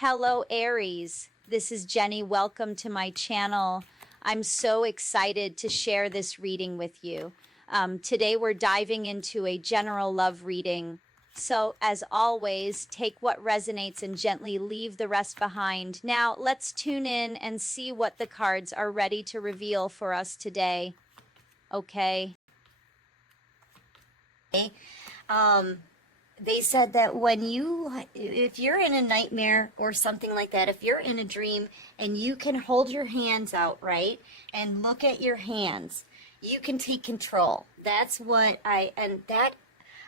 Hello, Aries. This is Jenny. Welcome to my channel. I'm so excited to share this reading with you. Today we're diving into a general love reading. So, as always, take what resonates and gently leave the rest behind. Now, let's tune in and see what the cards are ready to reveal for us today. Okay. They said that if you're in a nightmare or something like that, if you're in a dream and you can hold your hands out, right, and look at your hands, you can take control. That's what I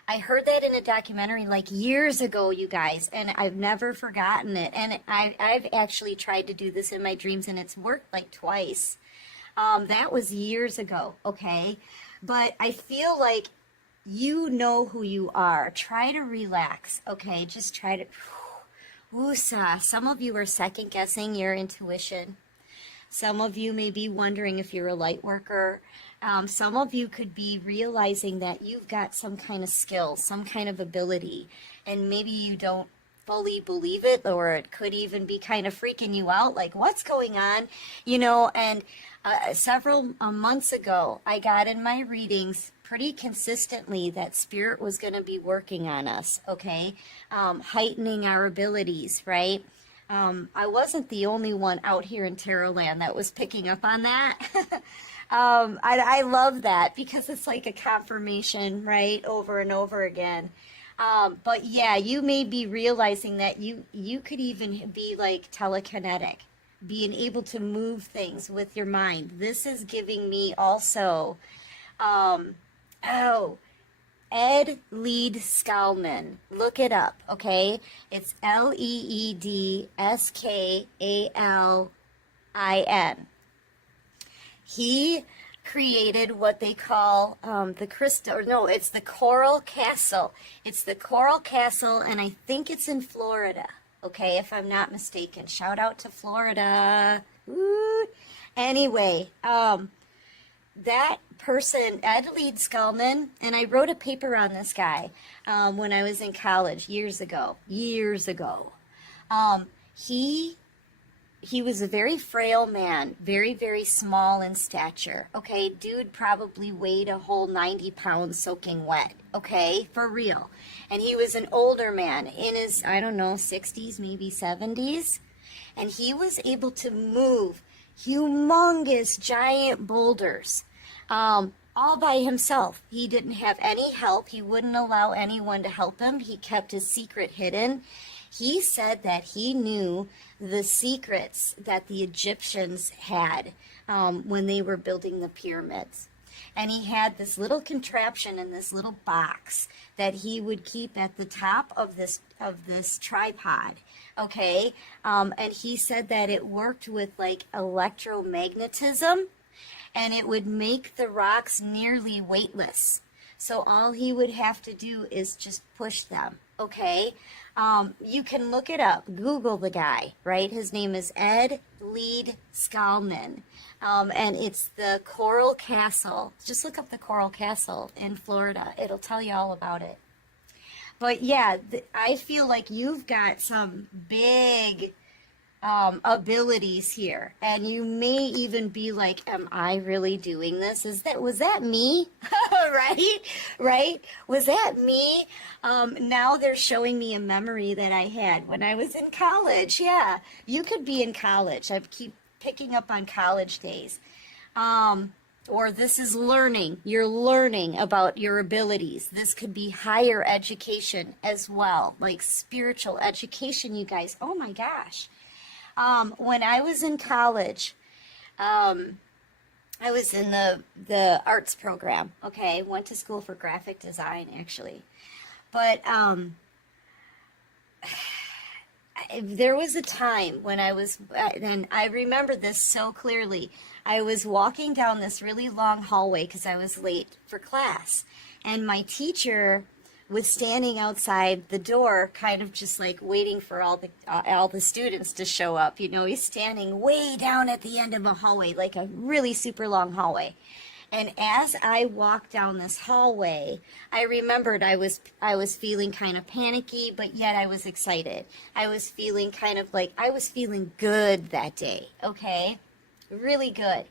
heard that in a documentary like years ago, you guys, and I've never forgotten it. And I've actually tried to do this in my dreams, and it's worked like twice. That was years ago, okay? But I feel like you know who you are. Try to relax, okay? Just try to woosah. Some of you are second guessing your intuition. Some of you may be wondering if you're a light worker. Some of you could be realizing that you've got some kind of skill, some kind of ability, and maybe you don't fully believe it, or it could even be kind of freaking you out, like what's going on, and several months ago I got in my readings pretty consistently that spirit was going to be working on us, okay, heightening our abilities, right? I wasn't the only one out here in Tarot Land that was picking up on that. I love that because it's like a confirmation, right, over and over again. But yeah, you may be realizing that you could even be like telekinetic, being able to move things with your mind. This is giving me also, Ed Lead Skalman. Look it up, okay? It's Leedskalin. He created what they call it's the Coral Castle. It's the Coral Castle, and I think it's in Florida, okay, if I'm not mistaken. Shout out to Florida. Woo. Anyway, that person, Ed Lead Skalman, and I wrote a paper on this guy when I was in college years ago. He was a very frail man, very, very small in stature, okay? Dude probably weighed a whole 90 pounds soaking wet, okay? For real. And he was an older man in his, 60s, maybe 70s. And he was able to move humongous, giant boulders all by himself. He didn't have any help. He wouldn't allow anyone to help him. He kept his secret hidden. He said that he knew the secrets that the Egyptians had when they were building the pyramids. And he had this little contraption in this little box that he would keep at the top of this tripod, okay? And he said that it worked with like electromagnetism, and it would make the rocks nearly weightless. So all he would have to do is just push them, okay? You can look it up. Google the guy, right? His name is Ed Lead Skalman. And it's the Coral Castle. Just look up the Coral Castle in Florida. It'll tell you all about it. But yeah, I feel like you've got some big abilities here, and you may even be like, am I really doing this? Was that me? right, was that me? Now they're showing me a memory that I had when I was in college. Yeah, you could be in college. I keep picking up on college days. Or this is learning. You're learning about your abilities. This could be higher education as well, like spiritual education, you guys. Oh my gosh. When I was in college, I was in the arts program, okay? Went to school for graphic design, actually. But there was a time when and I remember this so clearly. I was walking down this really long hallway because I was late for class. And my teacher was standing outside the door, kind of just like waiting for all the students to show up. He's standing way down at the end of a hallway, like a really super long hallway. And as I walked down this hallway, I remembered I was feeling kind of panicky, but yet I was excited. I was feeling kind of like I was feeling good that day, okay? Really good.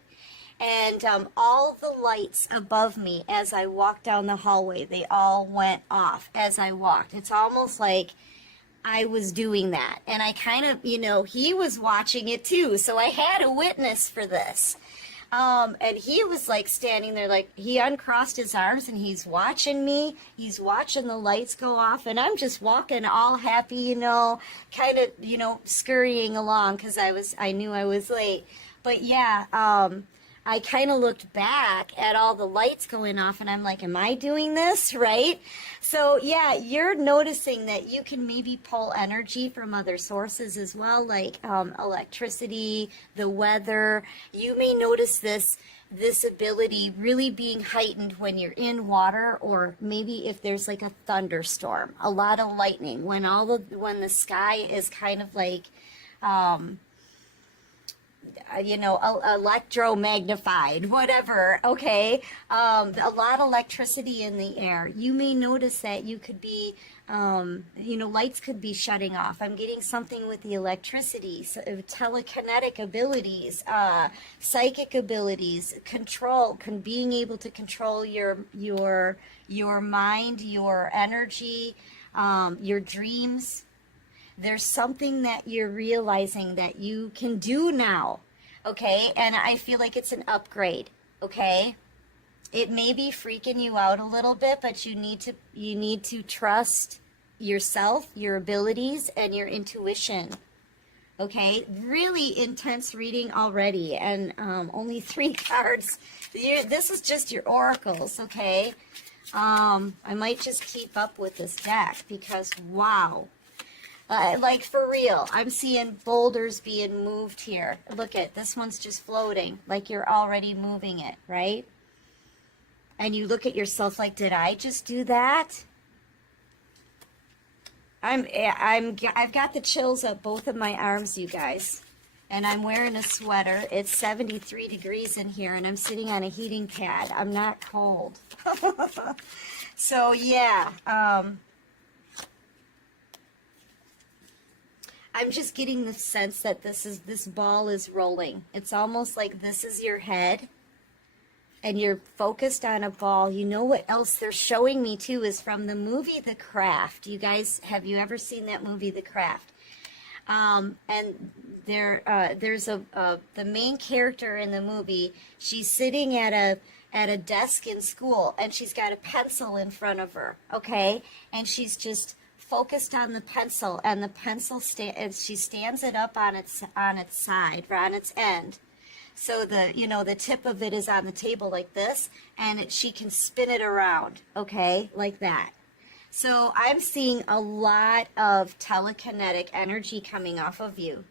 And all the lights above me as I walked down the hallway, they all went off as I walked. It's almost like I was doing that. And I kind of, he was watching it too. So I had a witness for this. And he was like standing there, like he uncrossed his arms and he's watching me. He's watching the lights go off. And I'm just walking all happy, kind of, scurrying along because I knew I was late. But yeah, I kind of looked back at all the lights going off and I'm like, am I doing this right? So yeah, you're noticing that you can maybe pull energy from other sources as well, like electricity, the weather. You may notice this ability really being heightened when you're in water, or maybe if there's like a thunderstorm, a lot of lightning, when the sky is kind of like electromagnified, whatever, okay? A lot of electricity in the air. You may notice that you could be, lights could be shutting off. I'm getting something with the electricity, so, telekinetic abilities, psychic abilities, being able to control your mind, your energy, your dreams. There's something that you're realizing that you can do now, okay? And I feel like it's an upgrade, okay? It may be freaking you out a little bit, but you need to trust yourself, your abilities, and your intuition, okay? Really intense reading already, and only 3 cards. This is just your oracles, okay? I might just keep up with this deck because, wow. Like for real, I'm seeing boulders being moved here. Look at this one's just floating, like you're already moving it, right? And you look at yourself like, did I just do that? I've got the chills up both of my arms, you guys. And I'm wearing a sweater. It's 73 degrees in here, and I'm sitting on a heating pad. I'm not cold. So yeah, I'm just getting the sense that this ball is rolling. It's almost like this is your head and you're focused on a ball. You know what else they're showing me too is from the movie The Craft. You guys, have you ever seen that movie The Craft? And there's the main character in the movie. She's sitting at a desk in school and she's got a pencil in front of her, okay? And she's just focused on the pencil, and the pencil she stands it up on its side, or on its end, so the tip of it is on the table like this, and she can spin it around, okay, like that. So I'm seeing a lot of telekinetic energy coming off of you.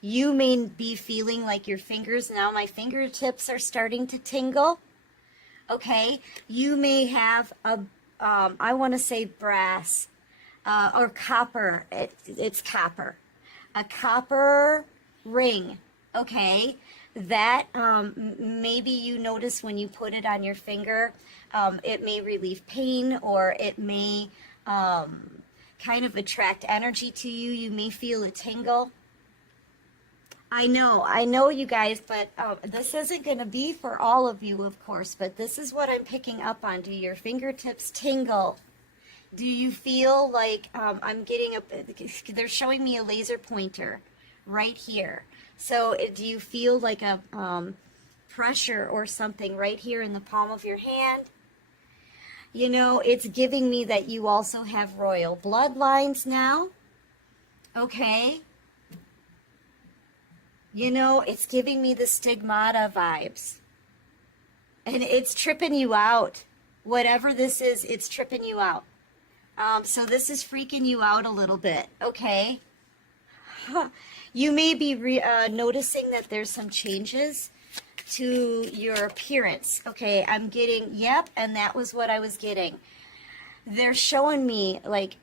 You may be feeling like your fingers, now my fingertips are starting to tingle, okay? You may have I want to say brass, or copper, it's copper, a copper ring, okay, that maybe you notice when you put it on your finger, it may relieve pain, or it may kind of attract energy to you. You may feel a tingle. I know you guys, but this isn't going to be for all of you, of course, but this is what I'm picking up on. Do your fingertips tingle? Do you feel like I'm getting they're showing me a laser pointer right here. So do you feel like a pressure or something right here in the palm of your hand? It's giving me that you also have royal bloodlines now. Okay. It's giving me the stigmata vibes. And it's tripping you out. Whatever this is, it's tripping you out. So this is freaking you out a little bit, okay? You may be noticing that there's some changes to your appearance, okay? I'm getting, yep, and that was what I was getting. They're showing me like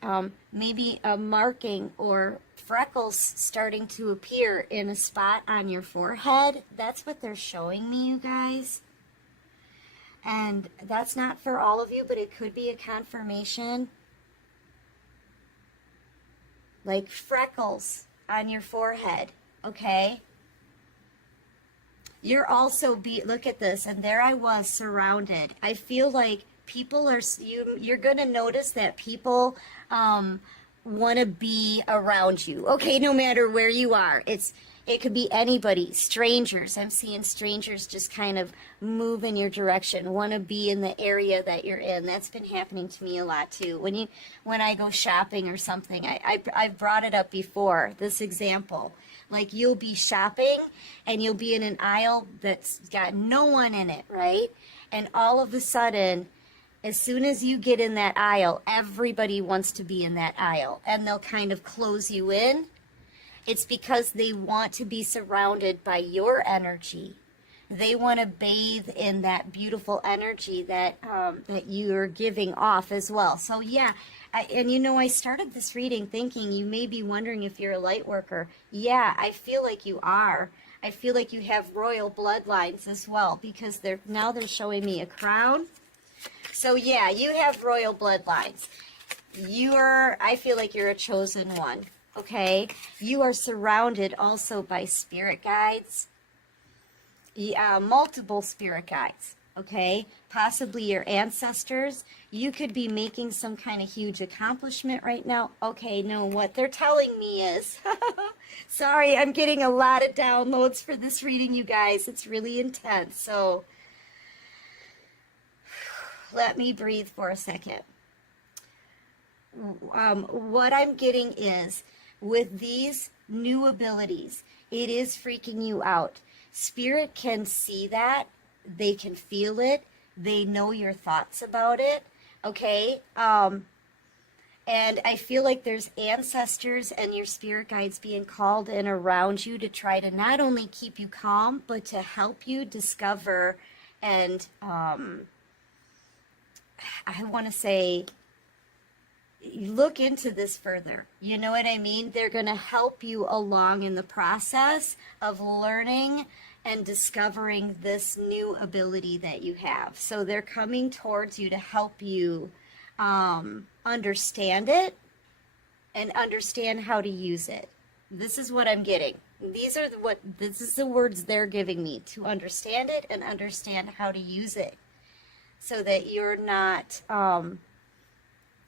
maybe a marking or freckles starting to appear in a spot on your forehead. That's what they're showing me, you guys. And that's not for all of you, but it could be a confirmation. Like freckles on your forehead, okay? You're also look at this, and there I was surrounded. I feel like people are, you're going to notice that people want to be around you, okay, no matter where you are. It could be anybody, strangers. I'm seeing strangers just kind of move in your direction, want to be in the area that you're in. That's been happening to me a lot too. When I go shopping or something, I've brought it up before, this example. Like you'll be shopping and you'll be in an aisle that's got no one in it, right? And all of a sudden, as soon as you get in that aisle, everybody wants to be in that aisle, and they'll kind of close you in. It's because they want to be surrounded by your energy. They want to bathe in that beautiful energy that that you're giving off as well. So yeah, I started this reading thinking you may be wondering if you're a light worker. Yeah, I feel like you are. I feel like you have royal bloodlines as well, because they're showing me a crown. So yeah, you have royal bloodlines. I feel like you're a chosen one. Okay, you are surrounded also by spirit guides, multiple spirit guides, okay, possibly your ancestors. You could be making some kind of huge accomplishment right now. Okay, no, what they're telling me is, sorry, I'm getting a lot of downloads for this reading, you guys. It's really intense, so let me breathe for a second. What I'm getting is, with these new abilities, it is freaking you out. Spirit can see that. They can feel it. They know your thoughts about it. Okay? And I feel like there's ancestors and your spirit guides being called in around you to try to not only keep you calm, but to help you discover and, I want to say, look into this further. You know what I mean? They're going to help you along in the process of learning and discovering this new ability that you have. So they're coming towards you to help you understand it and understand how to use it. This is what I'm getting. This is the words they're giving me, to understand it and understand how to use it, so that you're not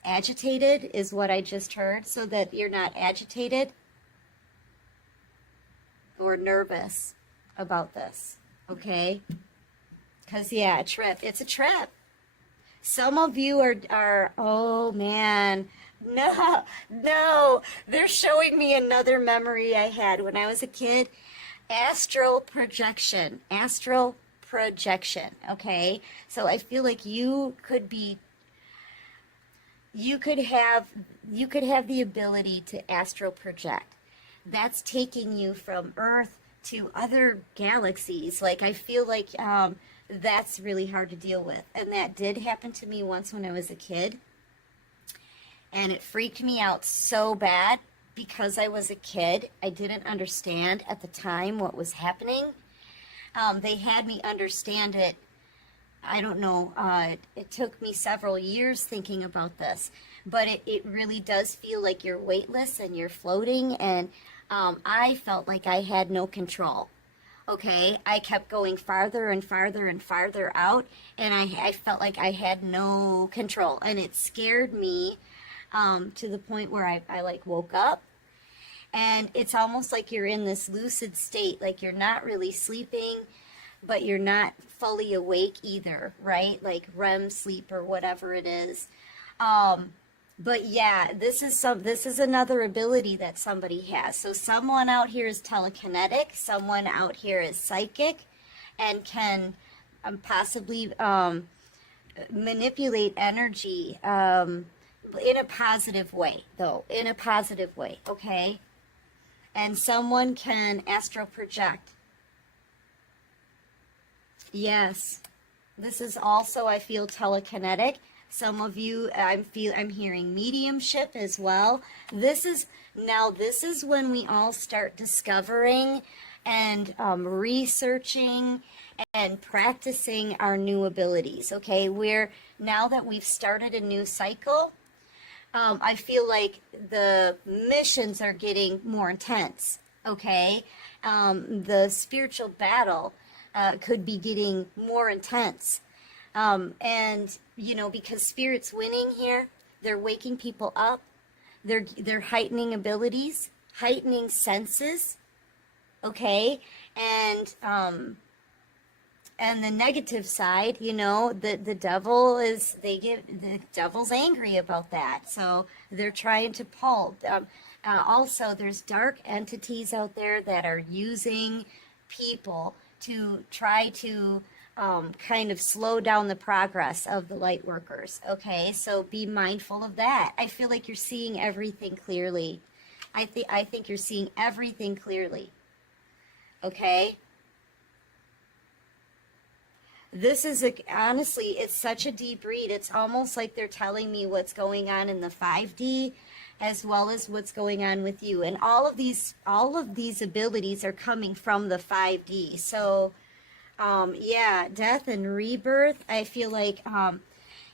agitated, is what I just heard, so that you're not agitated or nervous about this, okay? Because, yeah, it's a trap. Some of you are, oh, man, no, they're showing me another memory I had when I was a kid. Astral projection, okay? So I feel like you could have the ability to astral project. That's taking you from Earth to other galaxies. Like, I feel like that's really hard to deal with. And that did happen to me once when I was a kid. And it freaked me out so bad because I was a kid. I didn't understand at the time what was happening. They had me understand it. I don't know, it took me several years thinking about this, but it really does feel like you're weightless and you're floating, and I felt like I had no control, okay? I kept going farther and farther and farther out, and I felt like I had no control, and it scared me to the point where I like woke up, and it's almost like you're in this lucid state, like you're not really sleeping, but you're not fully awake either, right? Like REM sleep or whatever it is. But yeah, this is another ability that somebody has. So someone out here is telekinetic, someone out here is psychic, and can possibly manipulate energy in a positive way, though, in a positive way, okay? And someone can astral project. Yes, this is also, I feel, telekinetic. Some of you, I'm hearing mediumship as well. This is when we all start discovering and researching and practicing our new abilities. Okay, now that we've started a new cycle, I feel like the missions are getting more intense. Okay, the spiritual battle could be getting more intense. And, because Spirit's winning here, they're waking people up. They're heightening abilities, heightening senses. Okay, and the negative side, the devil's angry about that, so they're trying to pull. Also, there's dark entities out there that are using people to try to kind of slow down the progress of the light workers. Okay, so be mindful of that. I feel like you're seeing everything clearly. I think you're seeing everything clearly. Okay. This is honestly, it's such a deep read. It's almost like they're telling me what's going on in the 5D as well as what's going on with you. And all of these abilities are coming from the 5D. So, yeah, death and rebirth. I feel like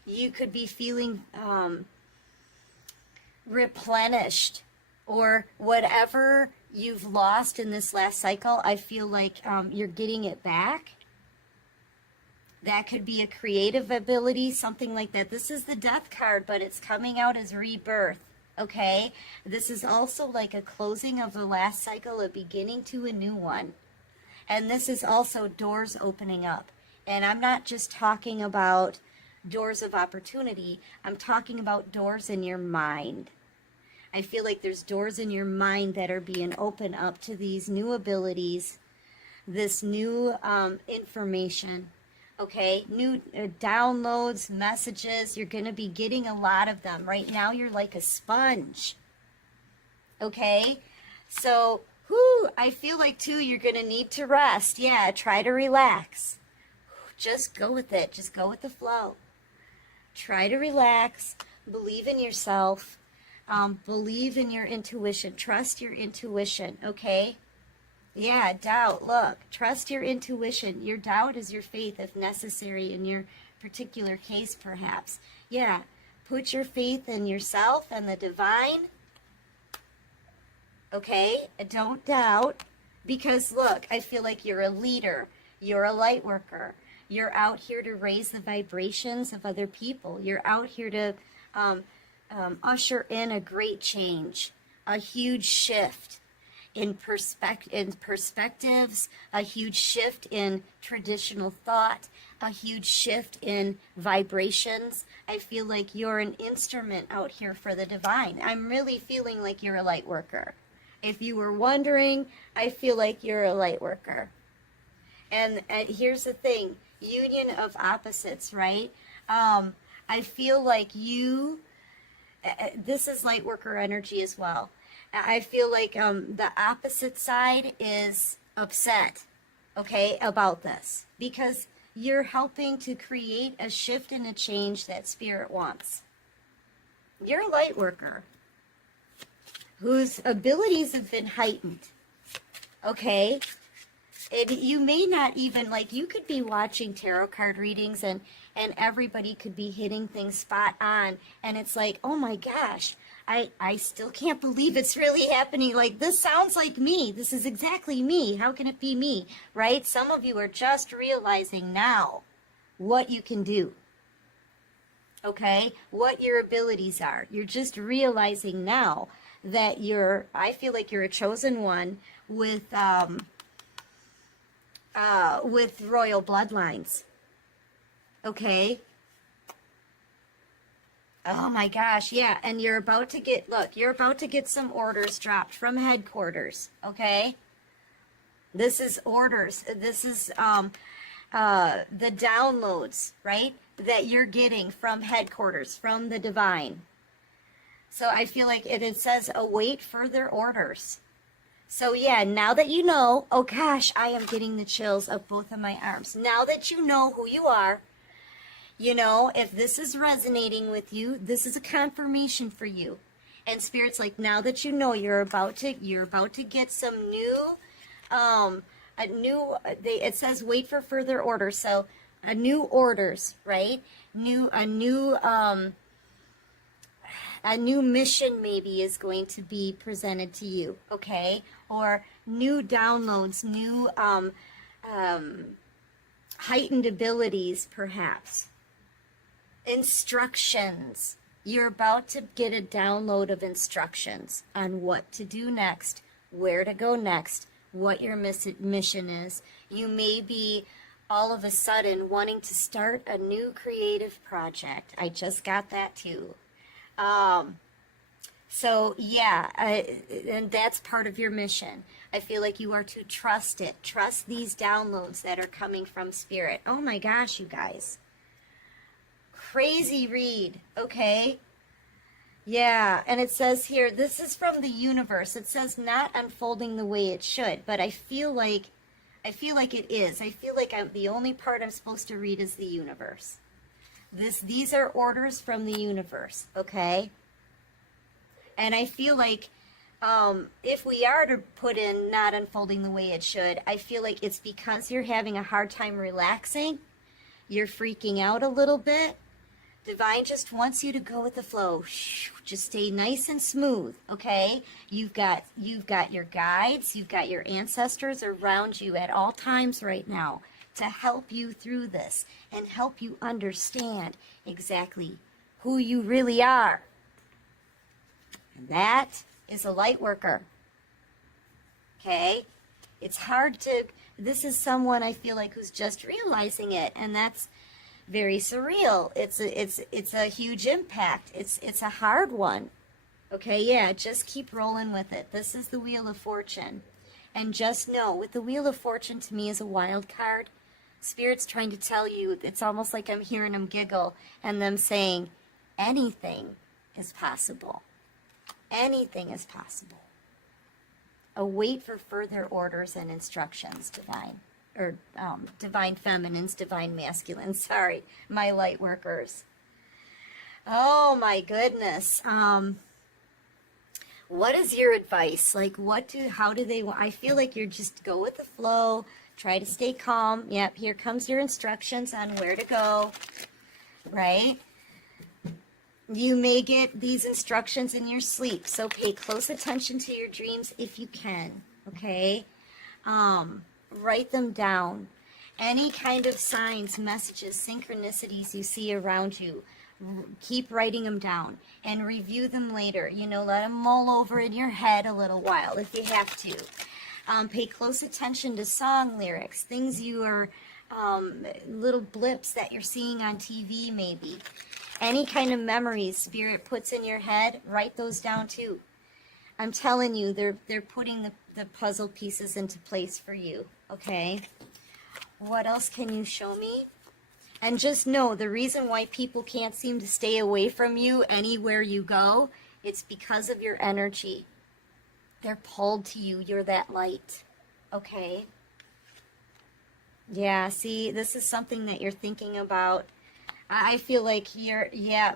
you could be feeling replenished, or whatever you've lost in this last cycle. I feel like you're getting it back. That could be a creative ability, something like that. This is the death card, but it's coming out as rebirth. Okay, this is also like a closing of the last cycle, a beginning to a new one. And this is also doors opening up. And I'm not just talking about doors of opportunity. I'm talking about doors in your mind. I feel like there's doors in your mind that are being opened up to these new abilities, this new information. Okay, new downloads, messages. You're going to be getting a lot of them. Right now, you're like a sponge. Okay, so I feel like, too, you're going to need to rest. Yeah, try to relax. Just go with it. Just go with the flow. Try to relax. Believe in yourself. Believe in your intuition. Trust your intuition, okay? Yeah, doubt. Look, trust your intuition. Your doubt is your faith if necessary in your particular case, perhaps. Yeah, put your faith in yourself and the divine. Okay, don't doubt, because look, I feel like you're a leader. You're a light worker. You're out here to raise the vibrations of other people. You're out here to usher in a great change, a huge shift in perspectives, a huge shift in traditional thought, a huge shift in vibrations. I feel like you're an instrument out here for the divine. I'm really feeling like you're a light worker. If you were wondering, I feel like you're a light worker. And here's the thing, union of opposites, right? I feel like this is light worker energy as well. I feel like the opposite side is upset, okay, about this, because you're helping to create a shift and a change that Spirit wants. You're a light worker whose abilities have been heightened, okay? You may not even, like, you could be watching tarot card readings and everybody could be hitting things spot on, and it's like, oh my gosh, I still can't believe it's really happening. Like, this sounds like me. This is exactly me. How can it be me, right? Some of you are just realizing now what you can do, okay? What your abilities are. You're just realizing now that I feel like you're a chosen one with royal bloodlines, okay? Oh my gosh, yeah, and you're about to get some orders dropped from headquarters, okay? This is orders. This is the downloads, right, that you're getting from headquarters, from the divine. So I feel like it says await further orders. So yeah, now that you know, oh gosh, I am getting the chills up both of my arms. Now that you know who you are, you know, if this is resonating with you, this is a confirmation for you. And Spirit's like, now that you know, you're about to get some new It says wait for further orders. So new orders, right? A new mission maybe is going to be presented to you, okay? Or new downloads, new heightened abilities, perhaps. Instructions. You're about to get a download of instructions on what to do next, where to go next, what your mission is. You may be all of a sudden wanting to start a new creative project. I just got that too. So yeah, and that's part of your mission. I feel like you are to trust it. Trust these downloads that are coming from Spirit. Oh my gosh, you guys. Crazy read, okay? Yeah, and it says here, this is from the universe. It says not unfolding the way it should, but I feel like it is. I feel like the only part I'm supposed to read is the universe. These are orders from the universe, okay? And I feel like if we are to put in not unfolding the way it should, I feel like it's because you're having a hard time relaxing. You're freaking out a little bit. Divine just wants you to go with the flow. Just stay nice and smooth, okay? You've got your guides, you've got your ancestors around you at all times right now to help you through this and help you understand exactly who you really are. And that is a light worker. Okay? It's hard to, this is someone I feel like who's just realizing it, and that's very surreal. It's a huge impact. It's a hard one. Okay, yeah, just keep rolling with it. This is the Wheel of Fortune. And just know, with the Wheel of Fortune to me is a wild card. Spirit's trying to tell you, it's almost like I'm hearing them giggle and them saying, anything is possible. Anything is possible. Await for further orders and instructions, Divine. Or Divine Feminines, Divine Masculines. Sorry, my light workers. Oh my goodness. What is your advice? Like, how do they, I feel like you're just go with the flow, try to stay calm. Yep, here comes your instructions on where to go, right? You may get these instructions in your sleep, so pay close attention to your dreams if you can, okay? Write them down. Any kind of signs, messages, synchronicities you see around you, keep writing them down and review them later. You know, let them mull over in your head a little while if you have to. Pay close attention to song lyrics, things you are, little blips that you're seeing on TV maybe. Any kind of memories Spirit puts in your head, write those down too. I'm telling you, they're putting the puzzle pieces into place for you, okay? What else can you show me? And just know, the reason why people can't seem to stay away from you anywhere you go, it's because of your energy. They're pulled to you. You're that light, okay? Yeah, see, this is something that you're thinking about. I feel like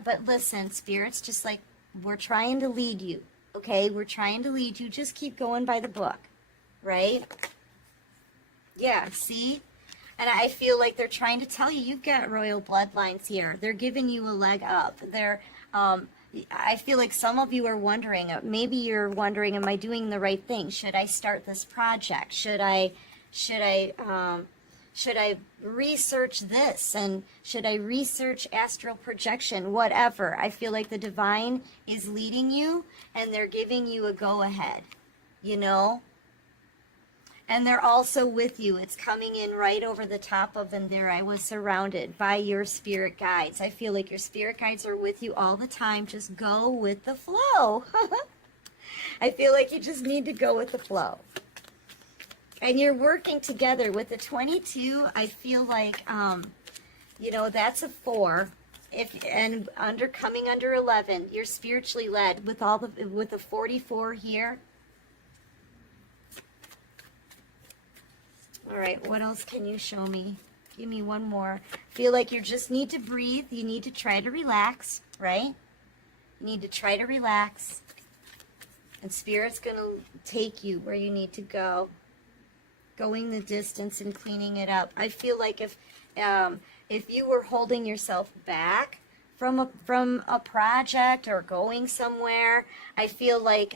but listen, Spirit's just like, we're trying to lead you, okay? We're trying to lead you. Just keep going by the book, right? Yeah, see? And I feel like they're trying to tell you, you've got royal bloodlines here. They're giving you a leg up. I feel like some of you are wondering, maybe you're wondering, am I doing the right thing? Should I start this project? Should I research this? And should I research astral projection? Whatever. I feel like the divine is leading you and they're giving you a go-ahead, you know? And they're also with you. It's coming in right over the top of them there. I was surrounded by your spirit guides. I feel like your spirit guides are with you all the time. Just go with the flow. I feel like you just need to go with the flow. And you're working together with the 22. I feel like, you know, that's a 4. And coming under 11, you're spiritually led with the 44 here. All right, what else can you show me? Give me one more. Feel like you just need to breathe. You need to try to relax, right? You need to try to relax. And Spirit's going to take you where you need to go. going the distance and cleaning it up. I feel like if you were holding yourself back from a project or going somewhere, I feel like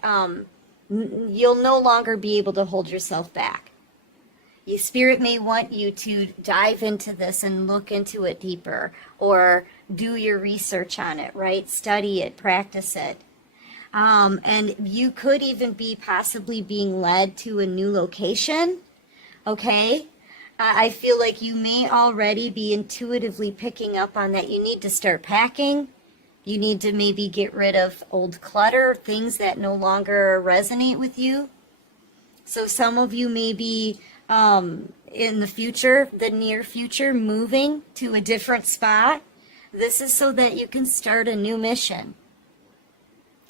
you'll no longer be able to hold yourself back. Your spirit may want you to dive into this and look into it deeper, or do your research on it, right? Study it, practice it. And you could even be possibly being led to a new location, okay? I feel like you may already be intuitively picking up on that. You need to start packing. You need to maybe get rid of old clutter, things that no longer resonate with you. So some of you may be in the future, the near future, moving to a different spot. This is so that you can start a new mission.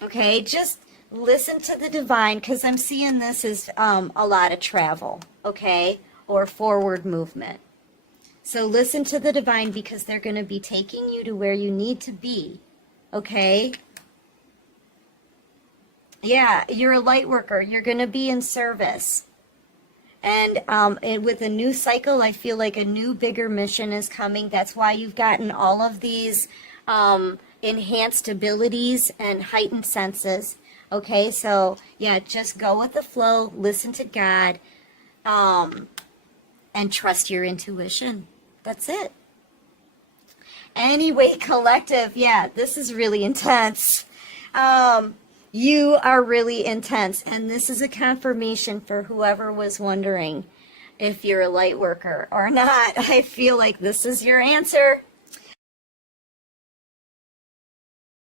Okay, just listen to the divine, because I'm seeing this as a lot of travel, okay, or forward movement. So listen to the divine, because they're going to be taking you to where you need to be, okay? Yeah, you're a light worker. You're going to be in service. And with a new cycle, I feel like a new, bigger mission is coming. That's why you've gotten all of these enhanced abilities and heightened senses. Okay, so yeah, just go with the flow, listen to God, and trust your intuition. That's it. Anyway, collective, yeah, this is really intense. You are really intense, and this is a confirmation for whoever was wondering if you're a light worker or not. I feel like this is your answer.